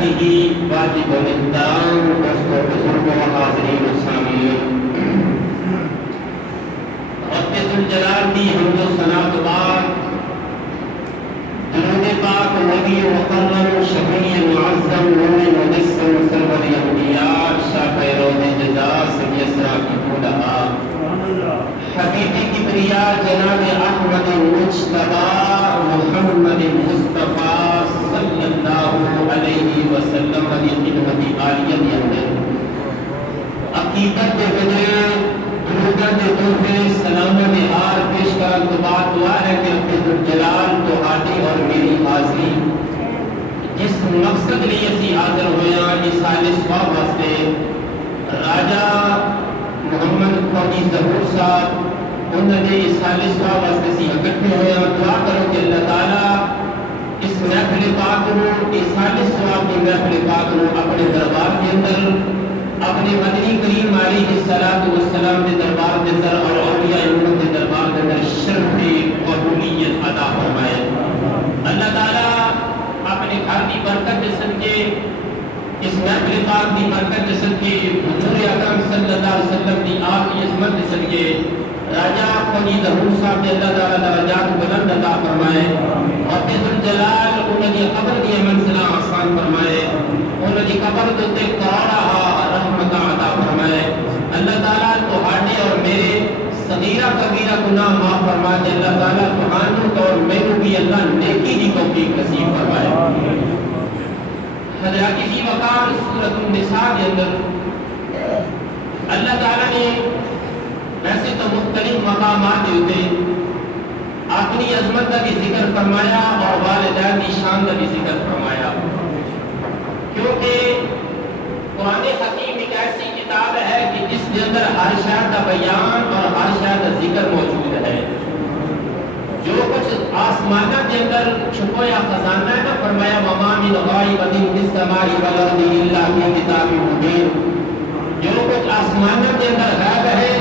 بلده واجب الاحترام دوستوں بزرگوں حاضرین و سامعین، رب ذوالجلال کی حمد و ثنا کے بعد درود پاک نبی مکرم شفیع معظم نور مجسم سرور انبیاء شافع روز جزا سید اسراء کی بولہا حبیب کبریا جناب احمد مجتبی محمد مصطفیٰ صلی اللہ علیہ وسلم علی خدمت عالیہ اندر عقیدت کے بجائے درودہ کے تحفے سلامت ہار پیش کرن تو بعد دعا ہے کہ رب ذوالجلال تہاڈی اور میری حاضری جس مقصد لیے اسی حاضر ہویا اسال ثواب واسطے راجہ محمد فوجی ظہور صاحب انہوں نے اسال ثواب واسطے سی اکٹھے ہویا دعا کرو کہ اللہ تعالیٰ اس محفل پاک کو اسال ثواب کی محفل پاک کو اپنے دربار کے اندر اپنے مدنی کریم علیہ الصلوۃ والسلام کے دربار کے اندر اور اولیاء امت کے دربار کے اندر شرف قبولیت عطا فرمائے۔ اللہ تعالیٰ اپنے گھر کی برکت کے صدقے اس محفل پاک کی برکت کے صدقے حضور اکرم صلی اللہ علیہ وسلم کی آپ کی عظمت کے صدقے راجہ فوجی ظہور صاحب کے اللہ تعالیٰ درجات بلند عطا فرمائے، رب ذوالجلال انہوں کی قبر کی منزلہ آسان فرمائے، انہوں کی قبر کے تے کروڑا رحمت عطا فرمائے۔ اللہ تعالیٰ تہاڈے اور میرے صغیرہ کبیرہ گناہ معاف فرما دے، اللہ تعالیٰ تہانوں اور مینوں بھی اللہ نیکی دی توفیق نصیب فرمائے۔ حضرات اسی وقار سورۃ النساء کے اندر اللہ تعالیٰ نے ویسے تو مختلف مقامات ہوتے اپنی عظمت کا بھی ذکر فرمایا اور والدین کی شان کا بھی ذکر فرمایا، کیونکہ قرآن حکیم ایک ایسی کتاب ہے کہ جس کے اندر ہر شے کا بیان اور ہر شے کا ذکر موجود ہے۔ جو کچھ آسمانوں کے اندر چھپایا خزانہ ہے نا، فرمایا وما من غائبۃ فی السماء والارض الا فی کتاب مبین، جو کچھ آسمانوں کے اندر غائب ہے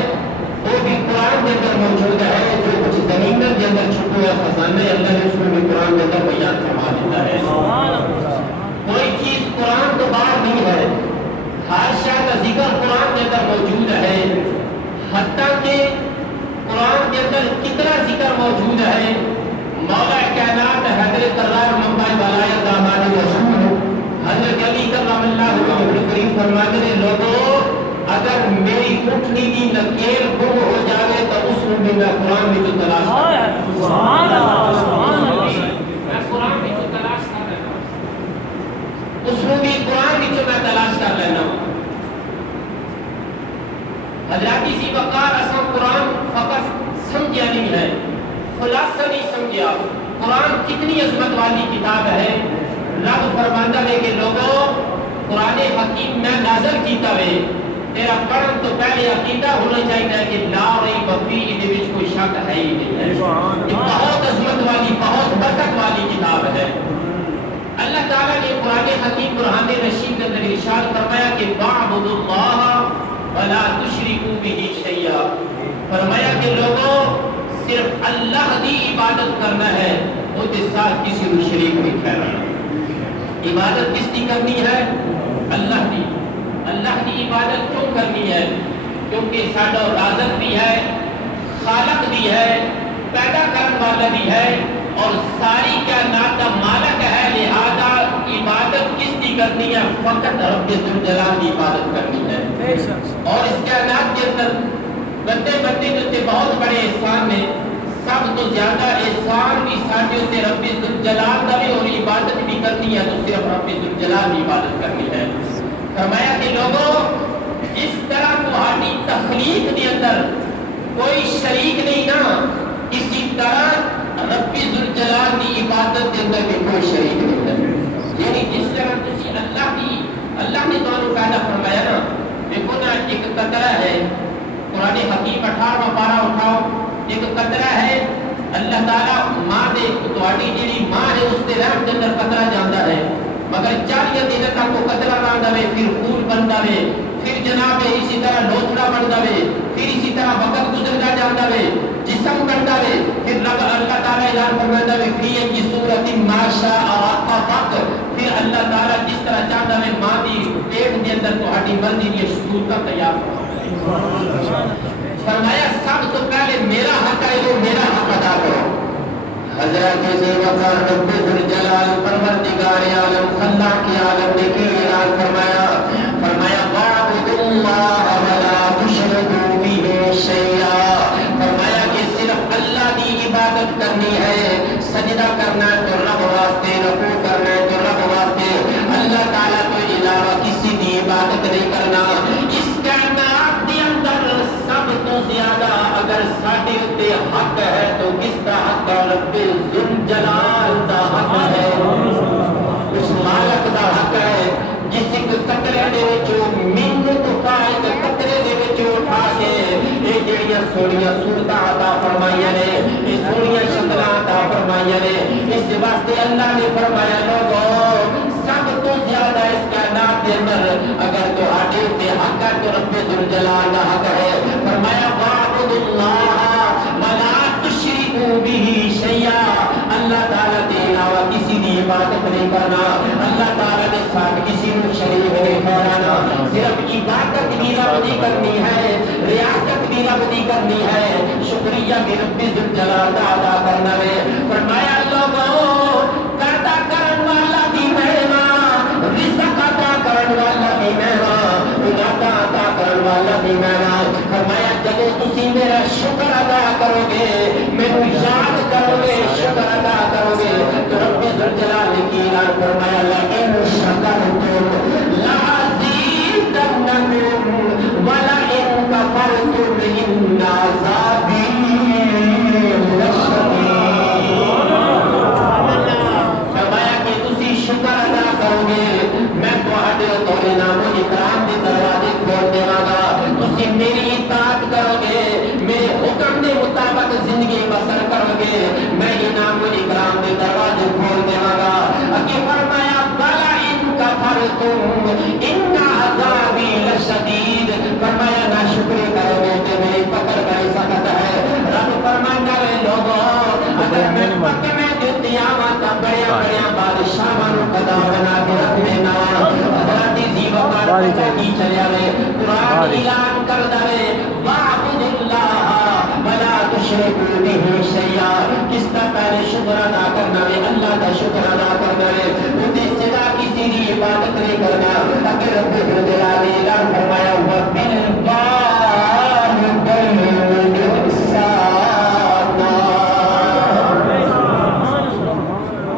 وہ بھی قرآن کے اندر موجود ہے، جو کچھ زمین کے اندر چھپایا خزانہ ہے اللہ نے اس میں بھی قرآن کے اندر بیان فرما دیتا ہے۔ کوئی چیز قرآن تو باہر نہیں ہے، ہر شے کا ذکر قرآن کے اندر موجود ہے، حتیٰ کہ قرآن کے اندر کتنا ذکر موجود ہے۔ مولا کائنات حضرت قرار منبع ولایت داماد رسول حضرت علی کرم اللہ وجہہ کریم فرماتے ہیں لوگوں اگر میری اٹھنی کی نکیل گم ہو جاوے تو اس میں بھی میں قرآن میں تو تلاش کر رہا ہوں، میں قرآن میں تو تلاش کر رہا ہوں، اس میں بھی قرآن میں تو میں تلاش کر لینا ہوں۔ حضرات اسی وقار اصلا قرآن فقط سمجھا نہیں ہے، خلاصہ نہیں سمجھا، قرآن کتنی عظمت والی کتاب ہے۔ رب فرماتا ہے کہ لوگوں قرآن حکیم میں نازل کیتا ہے، تیرا پڑھن تو پہلے عقیدہ ہونا چاہیے کہ لا ریب فیہ دے وچ کوئی شک ہے ہی نہیں ہے۔ یہ بہت عظمت والی بہت برکت والی کتاب ہے۔ اللہ تعالیٰ نے قرآن حکیم قرآن رشید کے اندر ارشاد فرمایا کہ وَاعْبُدُوا اللَّهَ وَلَا تُشْرِكُوا بِهِ شَيْئًا، فرمایا کہ لوگوں صرف اللہ دی عبادت کرنا ہے، وہ دے ساتھ کسی کو شریک نہیں ٹھہرانا۔ عبادت کس کی کرنی ہے؟ اللہ دی۔ اللہ کی عبادت کیوں کرنی ہے؟ کیونکہ ساڈا رازق بھی ہے، خالق بھی ہے، پیدا کرنے والا بھی ہے اور ساری کائنات کا مالک ہے، لہذا عبادت کس کی کرنی ہے؟ فقط رب ذوالجلال کی عبادت کرنی ہے۔ اور اس کائنات کے اندر بندے جو بہت بڑے احسان نے، سب تو زیادہ احسان بھی ساڈے تے رب ذوالجلال کا بھی، اور عبادت بھی کرنی ہے تو صرف رب ذوالجلال کی عبادت کرنی ہے۔ فرمایا کہ لوگوں اس طرح تمہاری تخلیق کے اندر کوئی شریک نہیں نا، اسی طرح رب ذوالجلال کی عبادت کے اندر بھی کوئی شریک نہیں ہے۔ یعنی جس طرح تسی اللہ نے تمہیں پیدا فرمایا نا، دیکھو نا ایک قطرہ ہے، قرآن حکیم 18واں پارہ اٹھاؤ، ایک قطرہ ہے، اللہ تعالیٰ ماں دے تہاڈی جیڑی ماں ہے اس دے رحم کے اندر قطرہ جاندا ہے، مگر 40 دن تک وہ قطرہ نہ دے، پھر خون بندا ہے، پھر جناب اسی طرح لوتھڑا بندا ہے، پھر اسی طرح وقت گزرتا جاندا ہے، جسم بندا ہے، پھر اللہ تعالیٰ اعلان فرماتا ہے فی ای صورت ما شاء رکبک، پھر اللہ تعالیٰ جس طرح چاہتا ہے ماں دی پیٹ کے اندر تہاڈی مرضی دی صورت تیار فرمایا سب تو پہلے میرا حق ہے وہ میرا حق ادا کرو. حضرت ذی وقار رب ذوالجلال پروردگار عالم خلاق کے عالم نے کیا اعلان فرمایا وَاعْبُدُوا اللَّهَ وَلَا تُشْرِكُوا بِهِ شَيْئًا. فرمایا کہ صرف اللہ کی عبادت کرنی ہے, سجدہ کرنا ہے تو رب واسطے, رکوع کرنا ہے تو رب واسطے, اللہ تعالیٰ کے علاوہ کسی کی عبادت نہیں کرنا. اس کائنات کے اندر سب تو زیادہ اگر ساڈے اتے حق ہے تو کس کا حق ہے؟ رب ذوالجلال دا حق ہے, اس مالک دا حق ہے جس کو قطرے دے وچوں منت پائے تے قطرے دے وچوں اٹھا کے اے جڑیاں سونیاں صورتاں عطا فرمائیاں نے, اے سونیاں شکلاں عطا فرمائیاں نے. اس واسطے اللہ نے فرمایا لوگو سب تو زیادہ اس کائنات کے اندر اگر تہاڈے تے حق ہے تو رب ذوالجلال دا حق ہے. فرمایا وَاعْبُدُوا اللَّهَ وَلَا تُشْرِكُوا بِهِ شَيْئًا. اللہ تعالیٰ کے علاوہ کسی کی عبادت نہیں کرنا, اللہ تعالیٰ کے ساتھ کسی کو شریک نہیں ٹھہرانا. صرف عبادت بھی رب کی کرنی ہے, ریاست بھی رب کی کرنی ہے, شکریہ بھی رب ذوالجلال کا ادا کرنا ہے. فرمایا لوگوں پیدا کرن والا بھی مہمان, رزق عطا کرن والا بھی مہمان, عطا عطا کرن والا بھی مہمان. فرمایا جب تسی میرا شکر ادا کرو گے, میرے یاد کرو گے, شکر ادا کرو گے تو رب ذوالجلال نے اعلان فرمایا لئن شکرتم لأزیدنکم ولئن کفرتم ان عذابی لشدید. فرمایا کہ تسی شکر ادا کرو گے میں تہاڈے تورے نام و اکرام دے دروازے کھول دیواں گا. تسی میری اطاعت کرو گے, میرے حکم کے مطابق زندگی بسر کرو گے, میں انعام و اکرام کے دروازے کھول دیواں گا. اگے فرمایا بلا ان کفرتم ان عذابی لشدید. فرمایا ناشکری کرو گے کہ میری پکڑ بڑی سخت ہے. رب فرماندا ہے لوگوں اگر میں پکڑنے دیتی آواں تا بڑیا بڑیا بادشاہاں نوں خدا بنا کے رکھ دینا. حضرت ذی وقار کی چلیا وے قرآن اعلان کردا ہے وَاعْبُدُوا اللَّهَ وَلَا تُشْرِكُوا بِهِ شَيْئًا. کس کا پہلے شکر ادا کرنا ہے, اللہ کا شکر ادا کرنا ہے, اس سے سوا کسی کی عبادت نہیں کرنا. اگر رب ذوالجلال نے اعلان فرمایا وَبِالْوَالِدَيْنِ إِحْسَانًا.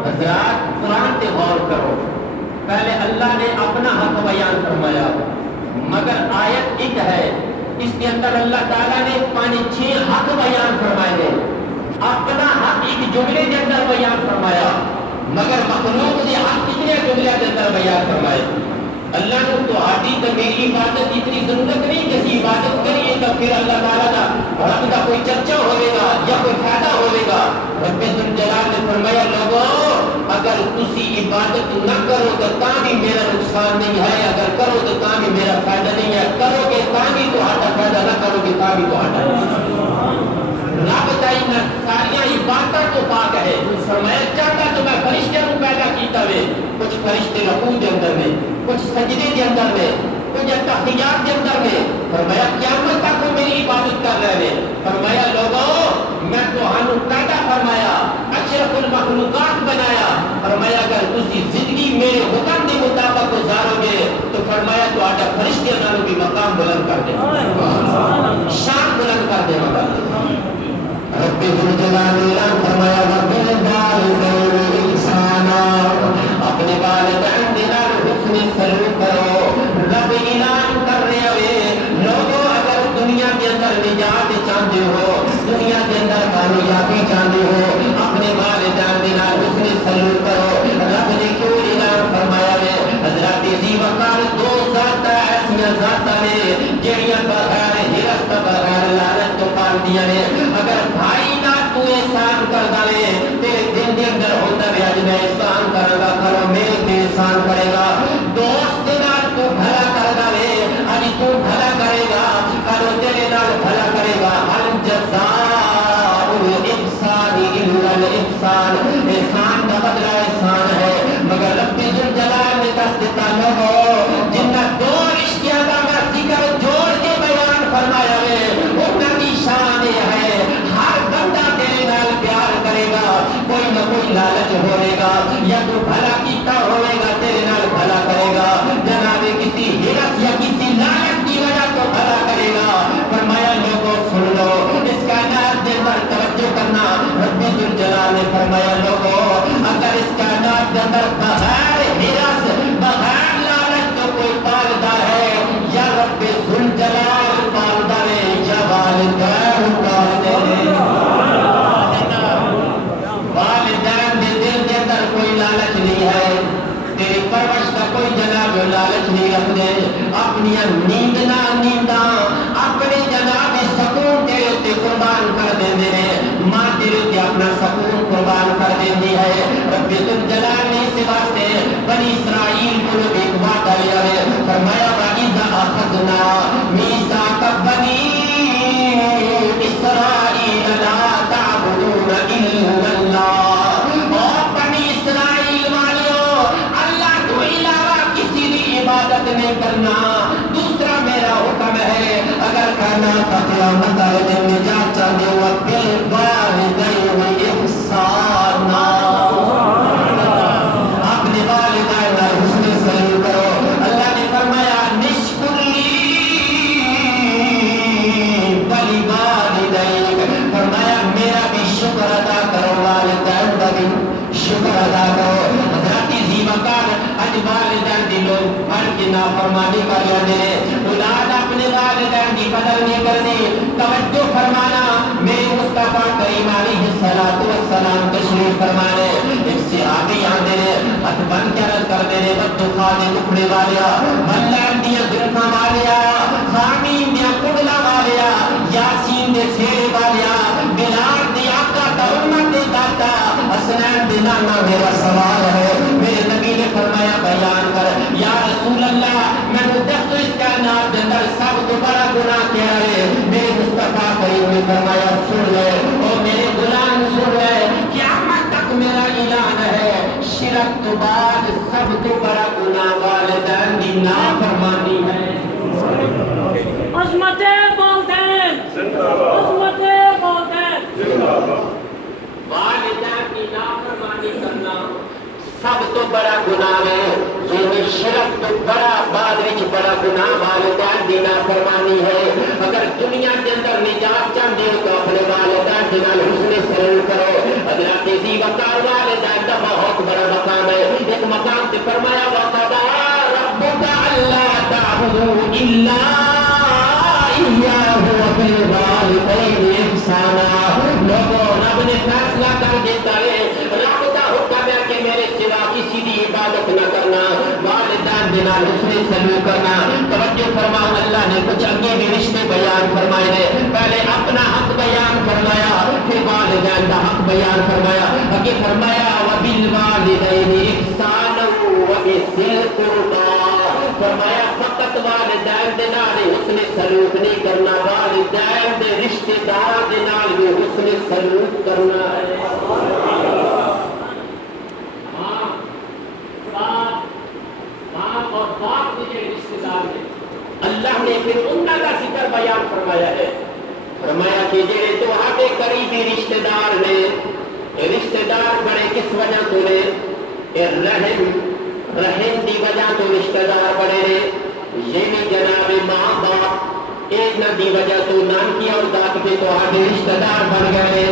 حضرات قرآن پہ غور کرو, پہلے اللہ نے اپنا حق بیان فرمایا مگر آیت ایک ہے, اس کے اندر اللہ تعالیٰ نے 5-6 حق بیان فرمائے ہیں. اپنا حق ایک جملے کے اندر بیان فرمایا مگر مخلوق کے حق کتنے جملے کے اندر بیان فرمائے. اللہ کو تو آدھی تو میری عبادت اتنی ضرورت نہیں, کسی عبادت کریے تو پھر اللہ تعالیٰ کا رب کا کوئی چرچا ہوئے گا یا کوئی فائدہ ہوئے گا. رب ذوالجلال نے فرمایا لوگوں اگر تسی عبادت نہ کرو تو تاں بھی میرا نقصان نہیں ہے, اگر کرو تو تاں بھی میرا فائدہ نہیں ہے. کرو گے تاں بھی تو آٹا فائدہ, نہ کرو گے تاں بھی تو آٹا. رب تعالی نے ساری عبادتاں تو پاک ہے. فرمایا چاہتا تو میں فرشتوں کو پیدا کیتا وے, کچھ فرشتے رکوع دے اندر میں, کچھ سجدے کے اندر میں, کچھ تحیات کے اندر میں. فرمایا قیامت تک میری عبادت کر رہے ہیں. فرمایا لوگوں میں تہانوں پیدا فرمایا, اشرف المخلوقات بنایا. فرمایا اگر تسی زندگی میرے حکم کے مطابق گزارو گے تو فرمایا تو آٹا فرشتے نالوں بھی مقام بلند کر دے, شان بلند کر دے. رب ذوالجلال نے اعلان فرمایا وَبِالْوَالِدَيْنِ إِحْسَانًا. اپنے والدین کے نال حسن سلوک کرو. رب اعلان کر رہے ہوئے لوگوں اگر مگر بغیر حرص بغیر لالچ تو کوئی پالتا ہے یا رب ذوالجلال پالتا ہے یا والدین پالتے ہیں۔ والدین کے دل کے اندر کوئی لالچ نہیں ہے، تیری پرورش کا کوئی جناب لالچ نہیں رکھتے، اپنی نیندنا نینداں اپنے جناب سکون تیرے تے قربان کر دیندے ہیں، ماں تیرے تے اپنا سکون قربان کر دیندی ہے۔ رب ذوالجلال نے اس واسطے بنی اسرائیل کو ایک وعدہ لیا ہے، فرمایا وَإِذَا أَخَذْنَا مِيثَاقَ بَنِي إِسْرَائِيلَ لَا تَعْبُدُونَ إِلَّا اللَّهَ، اور بنی اسرائیل والیوں اللہ کو علاوہ کسی کی عبادت نہیں کرنا، دوسرا میرا حکم ہے، اگر کہنا تھا قیامت والے دن نجات چاہتے ہو بالوالدین احسانا، اپنے والدین کا حسن سلوک کرو۔ اللہ نے فرمایا نشکر لی ولوالدیک، فرمایا میرا بھی شکر ادا کرو، والدین کا بھی شکر ادا کرو۔ حضرت ذیوقار اج والدین دی لوگ مر کے نافرمانی کر لیتے ہیں، اولاد اپنے والدین کی قدر نہیں کرتی۔ توجہ فرمانا، میرے مصطفیٰ کریم علیہ السلام تشریف فرمانے، ایک صحابی آندے نے ہاتھ بن کے عرض کر دے بدخا دے ٹکڑے والیا، ملان دیا زلفاں والیا، خامین دیا کڑلا والیا، یاسین دے سیرے والیا، بلال دے آقا تا امت دے داتا، حسنین دے نانا میرا سوال ہے۔ میرے نبی نے فرمایا بیان کر، یا رسول اللہ میں نے دس اس کائنات کے اندر سب تو بڑا گناہ کیا ہے؟ میرے مصطفیٰ کریم نے فرمایا سن لے، اور میرے غلام سن لے، قیامت تک میرا اعلان ہے، شرک تو بعد سب تو بڑا گناہ والدین کی نافرمانی ہے۔ عظمت والدین، عظمت والدین، والدین کی نافرمانی کرنا سب تو بڑا گناہ ہے، یہ شرک تو بڑا بعد وچ بڑا گناہ والدین کی نافرمانی ہے۔ اگر دنیا کے اندر نجات چاہتے ہو تو اپنے والدین کے نال حسن سلوک کرو۔ حضرت ذیوقار والدین کا بہت بڑا مقام ہے، ایک مقام پہ فرمایا وَقَضَىٰ رَبُّكَ أَلَّا تَعْبُدُوا إِلَّا إِيَّاهُ وَبِالْوَالِدَيْنِ إِحْسَانًا، لوگوں رب نے فیصلہ کر دیتا ہے، رب کا حکم ہے کہ میرے سوا کسی کی عبادت نہ کرنا، والدین کے نال حسن سلوک کرنا۔ توجہ فرماؤ، اللہ نے کچھ اگے بھی رشتے بیان فرمائے ہیں، پہلے اپنا حق بیان فرمایا، پھر والدین کا حق بیان فرمایا۔ اگے فرمایا وَبِالْوَالِدَيْنِ إِحْسَانًا وَبِذِي الْقُرْبَىٰ، فرمایا فقط والدین دے نال حسن سلوک نہیں کرنا، والدین دے رشتے دار دے نال بھی حسن سلوک کرنا ہے۔ اور باپ کے جو رشتے دار ہیں اللہ نے پھر انہاں کا ذکر بیان فرمایا ہے، فرمایا کہ جڑے تہاڈے قریبی رشتے دار نے، رشتے دار بڑے کس وجہ تو نے، رحم دی وجہ تو رشتے دار بڑے نے، یہ بھی جناب ماں باپ ایک نہ دی وجہ تو نانکی اور داد کے تہاڈے رشتے دار بن گئے،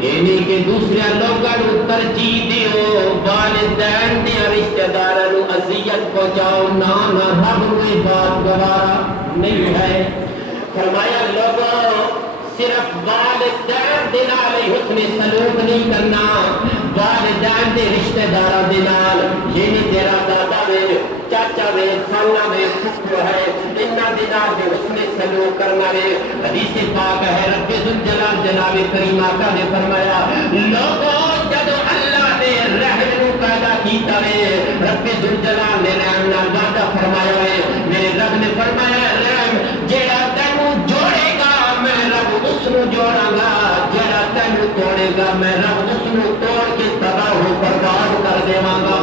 یعنی کہ دوسرے لوگوں کو ترجیح دیو، والدین دے رشتہ داراں نو اذیت پہنچاؤ نہ رب کوئی بات گوارا نہیں ہے۔ فرمایا لوگوں صرف والدین دے نال حسن سلوک نہیں کرنا، والدین دے رشتہ داراں دے نال، یعنی تیرا دادا وے، چاچا وے، خالہ وے، پھپھو ہے، انہاں دے نال بھی حسن سلوک کرنا ہے۔ حدیث پاک ہے، رب ذوالجلال جناب کریم آقا نے فرمایا لوگوں جب اللہ نے رحم کو پیدا کیتا ہے، رب ذوالجلال نے رحم نال وعدہ فرمایا ہے، میرے رب نے فرمایا رحم جیڑا تینوں جوڑے گا میں رب اس نو جوڑاں گا، جیڑا تینوں توڑے گا میں رب اس نو توڑ کے تباہ و برباد کر دیواں گا۔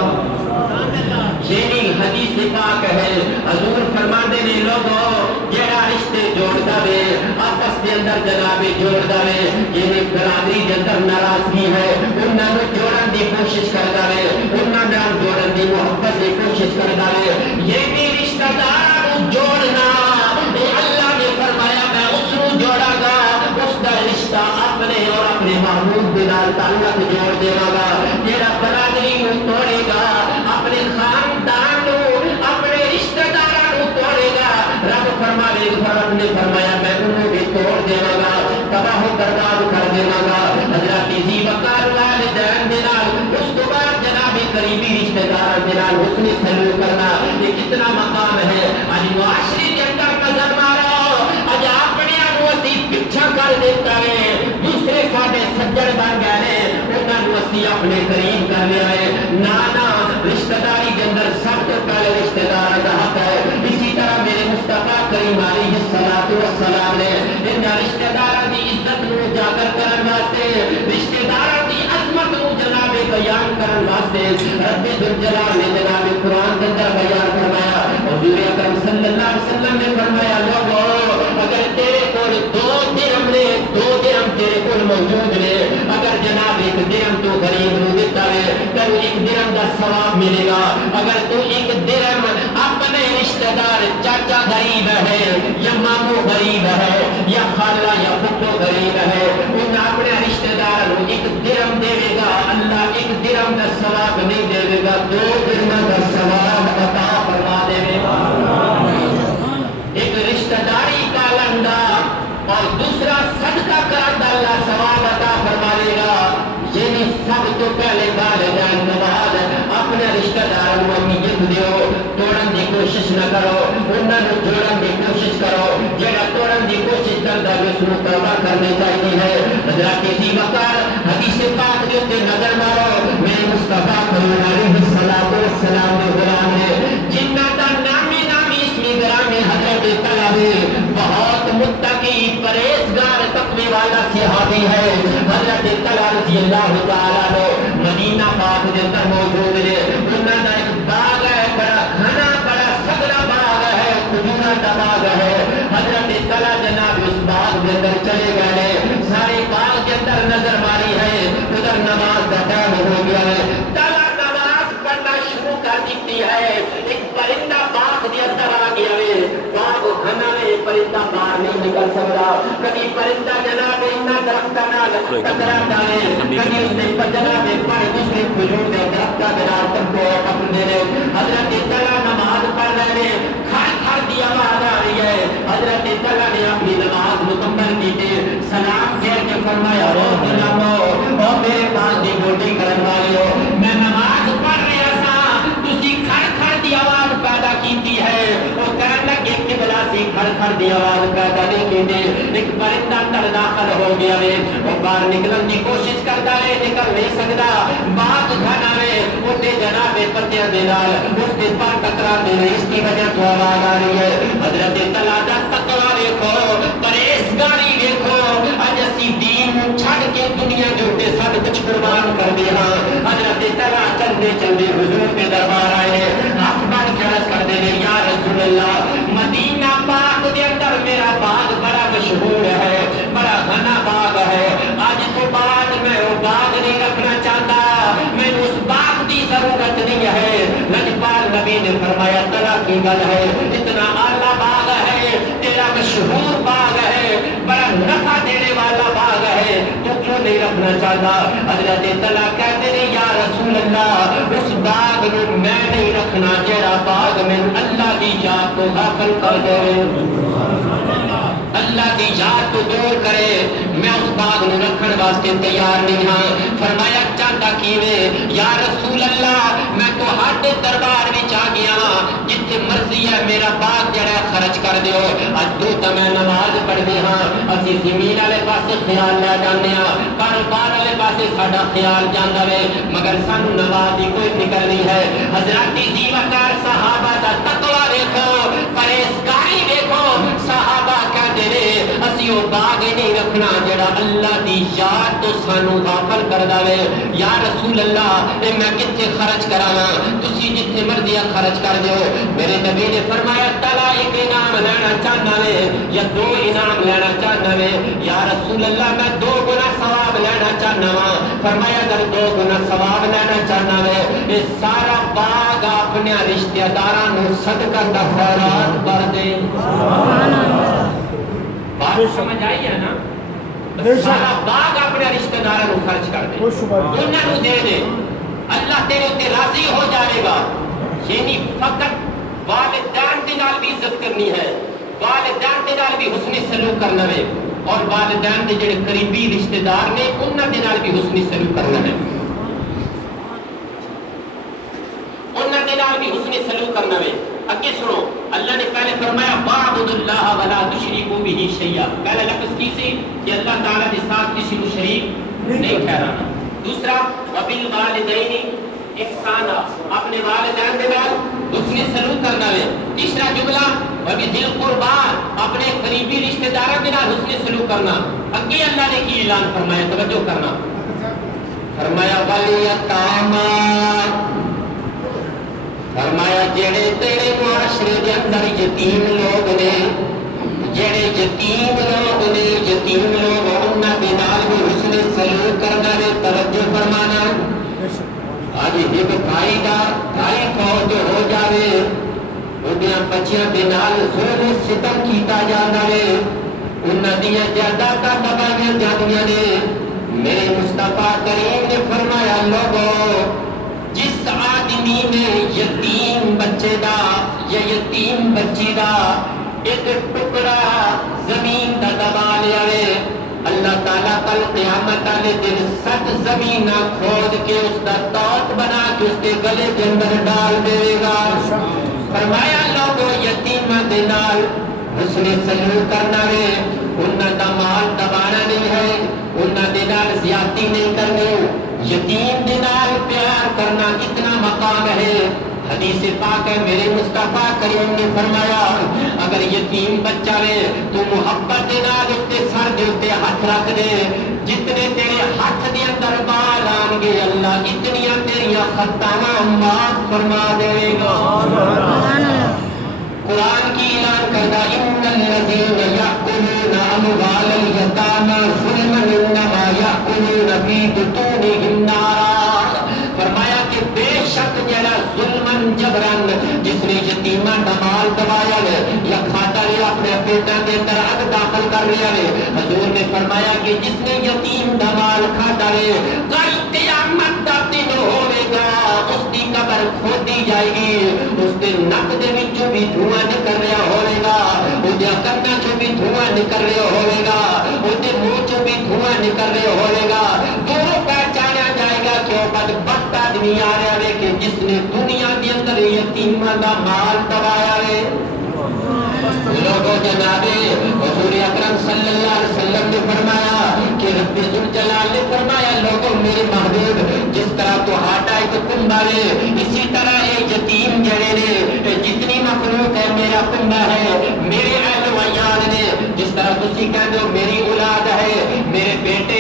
یہی حدیث پاک ہے، حضور فرماتے نے لوگوں جیڑا رشتے جوڑدا وے آپس دے اندر جناب جوڑدا وے، یعنی برادری دے اندر ناراضگی ہے انہاں نوں جوڑن دی کوشش کردا وے، انہاں نال جوڑن دی محبت دی کوشش کردا وے، یہ بھی رشتہ دار جوڑنا اے اللہ نے فرمایا میں اس نوں جوڑاں گا، اس دا رشتہ اپنے اور اپنے محبوب دے نال تعلق جوڑ دیواں گا، جیڑا برادری نوں توڑے گا کریم علیہ الصلوۃ والسلام نے ان رشتہ داراں دی عزت نو اجاگر کرن واسطے رشتہ داراں دی عظمت نو جناب بیان کرن واسطے رب ذوالجلال نے جناب قرآن کے اندر بیان فرمایا. حضور اکرم صلی اللہ علیہ وسلم نے فرمایا لوگو اگر تیرے کول 2 درہم نے 2 درہم تیرے کول موجود نے اگر جناب 1 درہم تو غریب نو دیتا ہے تو 1 درہم دا ثواب ملے گا. اگر تو 1 درہم اپنے رشتہ دار چاچا غریب ہے یا ماموں غریب ہے یا خالہ یا پھپھو غریب ہے ان اپنے رشتہ دار نو 1 درہم دے گا اللہ 1 درہم کا ثواب نہیں دے گا 2 درہم کا ثواب عطا فرما دے گا. ایک رشتہ داری کا لنڈا اور دوسرا صدقہ کرن دا اللہ ثواب عطا فرما دے گا. یعنی سب تو پہلے والدین نماز اپنے رشتہ داروں کو اہمیت دیو توڑن دی کوشش نہ کرو انہاں نوں جوڑن دی کوشش کرو جڑا توڑن دی کوشش کردا ہے اس نوں توبہ کرنی چاہیے ہے. حضرت اسی وقت حدیث پاک دے اوپر نظر مارو میرے مصطفیٰ کریم علیہ الصلوۃ والسلام نے غلام نے جنہ دا نامی اسمی گرامی حضرت طلحہ بہت متقی پرہیزگار تقوی والا صحابی ہے. حضرت طلحہ رضی اللہ تعالیٰ عنہ مدینہ پاک کے اندر موجود ہے. انہاں دا ایک باغ ہے بڑا گھنا بڑا سگلا باغ ہے کھجوراں دا باغ ہے. حضرت طلحہ جناب اس باغ کے اندر چلے گئے سارے باغ کے اندر نظر ماری ہے ادھر نماز کا ٹائم ہو گیا ہے. طلحہ نماز پڑھنا شروع کر دیتی ہے ایک پرندہ باغ کے اندر آ گیا ہے. باغ گھنا ہے پرندہ باہر نہیں نکل سکتا. کبھی پرندہ جناب اتنا درخت نال ٹکراتا ہے کبھی اس نے جناب پر دوسرے کھجور کے درخت کا جناب تم کو پکڑنے لے. حضرت طلحہ نماز پڑھ رہے ہیں کھڑ کھڑ دی آواز آ رہی ہے. حضرت طلحہ نے اپنی نماز مکمل کی تھی سلام پھیر کے فرمایا او غلامو او میرے پاس دی گوٹی کرن والے ہو میں نماز پڑھ رہا سا تسی کھڑ کھڑ دی آواز پیدا کیتی ہے. وہ کہنے لگے قبلہ سے کھڑ کھڑ دی آواز پیدا نہیں کیتی. ایک پرندہ اندر داخل ہو گیا ہے وہ باہر نکلن کی کوشش کرتا ہے نکل نہیں سکتا. باغ گھنا ہے اٹھے جناب پتیاں دے نال اس کے پر ٹکراتے ہیں اس کی وجہ تو آواز آ رہی ہے. حضرت طلحہ دا تقویٰ دیکھو پرہیزگاری دیکھو اج اسی دین چھڈ کے دنیا جو تے سب کچھ قربان کر دے ہاں. حضرت طلحہ چلتے چلتے حضور کے دربار آئے ہاتھ بن کے عرض کر دے یا رسول اللہ مدینہ پاک دے اندر میرا باغ بڑا مشہور ہے بڑا گھنا باغ ہے. آج تو بعد میں وہ باغ نہیں رکھنا چاہتا میں اس باغ کی ضرورت نہیں ہے. لجپال نبی نے فرمایا طلحہ کی گل ہے اتنا اعلیٰ باغ ہے تیرا مشہور باغ ہے بڑا نفع دینے والا باغ ہے تو کیوں نہیں رکھنا چاہتا. حضرت طلحہ کہتے ہیں یا رسول اللہ اس باغ میں نہیں رکھنا جیڑا باغ میں اللہ کی یاد کو غافل کر دے اللہ کی یاد کو دور کرے میں اس باغ میں رکھنے واسطے تیار نہیں ہاں. فرمایا چاہتا کیویں یا رسول اللہ میں تو ہر دربار وچ آ گیا جتھے مرضی ہے میرا باغ جڑا خرچ کر دیو. اج تو تے میں نماز پڑھدی ہاں اسی زمین والے پاسے خیال لے جانے ہاں کاروبار والے پاسے ساڈا خیال جاندا ہے مگر سانو نماز دی کوئی فکر نہیں ہے. حضرت ذی وقار صحابہ دا تقویٰ دیکھو پرہیزگاری دیکھو. صحابہ کہتے ہیں اسی وہ باغ نہیں رکھنا جڑا اللہ دی یاد تو سانو غافل کر دے. یا رسول اللہ اے میں کتنے خرچ کراواں تسی جتنے مرضی خرچ کر دیو. میرے نبی نے فرمایا طلحہ ایک انعام لینا چاہنا ہے یا 2 انعام لینا چاہنا ہے. یا رسول اللہ میں 2 گنا ثواب لینا چاہنا وا. فرمایا اگر 2 گنا ثواب لینا چاہنا ہے یہ سارا باغ اپنے رشتہ داراں نوں صدقہ دا خیرات کر دے. بات سمجھ آئی ہے نا. سارا باغ اپنے رشتہ داراں نوں خرچ کر دے انہاں نوں دے دے اللہ تیرے تے راضی ہو جائے گا. یعنی فقط والدین دے نال بھی عزت کرنی ہے والدین دے نال بھی حسن سلوک کرنا ہے اور والدین دے جڑے قریبی رشتہ دار نے انہاں دے نال بھی حسن سلوک کرنا ہے انہاں دے نال بھی حسن سلوک کرنا ہے. اگے سنو اللہ نے پہلے فرمایا وَاعْبُدُوا اللَّهَ وَلَا تُشْرِكُوا بِهِ شَيْئًا. پہلا لفظ کی سے کہ اللہ تعالیٰ کے ساتھ کسی کو شریک نہیں ٹھہرانا. دوسرا وَبِالْوَالِدَيْنِ احسانا اپنے والدین کے نال حسن سلوک کرنا ہے. تیسرا جملہ وبذل القربا اپنے قریبی رشتہ داروں کے نال حسن سلوک کرنا. اگے اللہ نے کی اعلان فرمایا, توجہ کرنا, فرمایا والیتاما, فرمایا جڑے تیرے معاشرے دے اندر یتیم لوگ نے, جڑے یتیم لوگ نے, یتیم لوگ انہاں دے نال بھی حسن سلوک کرنا ہے. توجہ فرمانا, آج ایک بھائی دا بھائی فوت ہو جاوے, انہاں بچیاں دے نال ظلم ستم کیتا جاندا ہے, انہاں دی جائیداداں دبائیاں جاندیاں نے. میرے مصطفیٰ کریم نے فرمایا لوگو, جس آدمی نے یتیم بچے دا یا یتیم بچی دا ایک ٹکڑا زمین دا دبا لیا وے, اللہ تعالیٰ کل قیامت والے دن 7 زمین کھود کے اس دا توت بنا کے اس کے گلے کے اندر ڈال دے گا. فرمایا لوگو یتیماں دے نال حسن سلوک کرنا ہے, انہاں دا مال دبانا نہیں ہے, انہاں دے نال زیادتی نہیں کرنی, یتیم دے نال پیار کرنا اتنا مقام ہے. حدیث پاک ہے میرے مصطفیٰ کریم نے فرمایا اگر یتیم بچہ ہے تو محبت دے نال اس کے سر دے اوتے ہاتھ رکھ دے, جتنے تیرے ہاتھ دے اندر بال آن گے اللہ اتنی تیریاں خطاواں معاف فرما دے گا. قرآن کی اعلان کردہ ان الذین یأکلون اموال الیتامی ظلما انما یأکلون فی بطونہم نارا. فرمایا کہ بے شک جڑا ظلمن جبرن جس نے یتیماں دا مال دبایا ہے یا کھاتا ہے اپنے پیٹاں دے اندر اگ داخل کر لیا ہے, حضور نے فرمایا کہ جس نے یتیم دا مال کھاتا ہے کل قیامت دا دن ہوے گا, اس دی قبر کھودی جائے گی, اس دے نک دے وچوں بھی دھواں نکل رہا ہوے گا, اودے کناں چوں بھی دھواں نکل رہا ہوے گا, اودے منہ چوں بھی دھواں نکل رہا ہوے گا. دونوں پہچانا جائے گا کہ وہ بدبخت آدمی آ رہا ہے کہ جس نے دنیا کے اندر یتیماں دا مال دبایا ہے. لوگوں جناب حضور اکرم صلی اللہ علیہ وسلم نے فرمایا کہ رب ذوالجلال نے فرمایا لوگوں میرے محبوب جس طرح تہاڈا ایک کنبہ ہے اسی طرح یہ یتیم جڑے نے جتنی مخلوق ہے میرا کنبہ ہے, میرے اہل و عیال نے, جس طرح تسی کہندے ہو میری اولاد ہے, میرے بیٹے